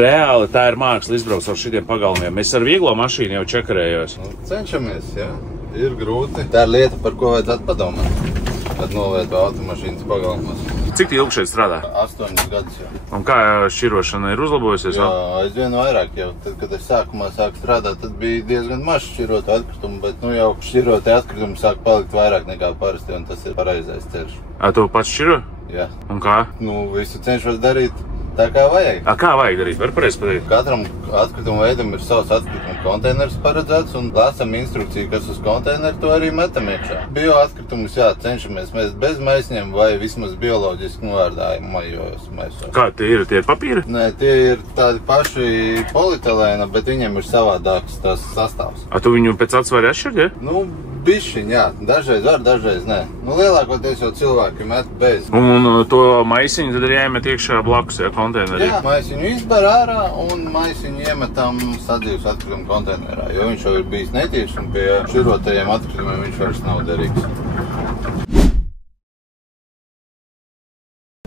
reāli tā ir māksla izbraukt ar šitiem pagalmiem. Es ar vieglo mašīnu jau čakarējos. Cenšamies, jā. Ir grūti. Tā ir lieta, par ko vajadzētu padomāt, kad novieto automašīnas pagalmos. Cik ilgi šeit strādā? 8 gadus jau. Un kā šķirošana ir uzlabojusies? Jā, aizvien vairāk jau. Tad, kad es sākumā sāku strādāt, tad bija diezgan maz šķirotu atkritumu, bet nu jau šķiroti atkritumi sāk palikt vairāk nekā parasti, un tas ir pareizais ceļš. Tu pats šķiro? Jā. Un kā? Nu, visu cenšos darīt tā kā vajag. Kā vajag darīt? Var pareizi pateikt? Katram atkritumu veidam ir savs atkritumu konteiners paredzēts, un lasam instrukciju, kas uz konteineru, to arī metam iekšā. Bio atkritumus, jā, cenšamies mēs bez maisņiem vai vismaz bioloģiski novārdājumajos maisos. Kā tie ir? Tie ir papīri? Nē, tie ir tādi paši polietilēna, bet viņiem ir savādāks tas sastāvs. Tu viņu pēc atsvari atšķir, ja? Nu, bišķiņ, jā. Dažreiz var, dažreiz nē. Nu, lielākoties jau cilvēki met bez. Un to maisiņu tad ir jāiemet iekšā blakus, ja, konteinerī? Jā, maisiņu izber ārā un maisiņu iemetam sadzīves atkritumu konteinerā, jo viņš jau ir bijis netīrs un pie šķirotajiem atkritumiem viņš vairs nav derīgs.